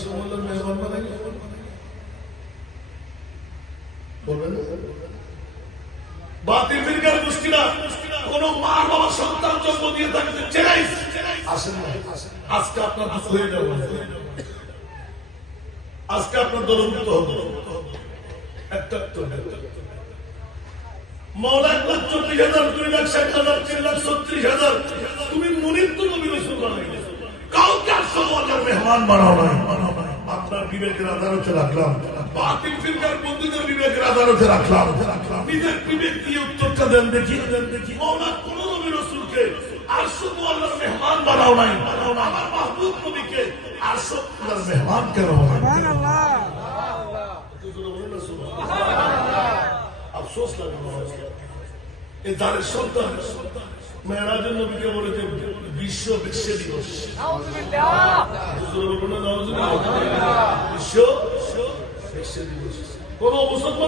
আশুমুল্লাহ মেহমান বানাই বলবেন বাতিল ফিরকার গোষ্ঠীরা কোন মা বাবা সন্তান জন্ম দিয়ে থাকতে চেনাই আসেন না। আজকে আপনার দুঃখ হয়ে যাবে, আজকে আপনার দলমুক্ত হবে। একটা মৌলা 1,40,000, 2,60,000, 3,36,000 তুমি মুনির তো নবী রাসূল বানাইলে কাউকে আল্লাহর মেহমান বানাও নাই। আপনার বিবেকের আদালতে রাখলাম, বাতিল ফিরকার বন্ধুদের বিবেকের আদালতে রাখলাম। নিজের বিবেক দিয়ে উত্তরটা দেন দেখি। মৌলা কোন নবী রাসূলকে আর শুধু আল্লাহর মেহমান বানাও নাই, আমার মাহবুব নবীকে আর সব আল্লাহর মেহমান কেন বানাও? আফসোস লাগে এই দাঁড়ের সন্তান মেরাজের নবীকে বলেছে বিশ্ব বিশ্বে দিবস। বিশ্ব বিশ্বে দিবস কোন মুসলমান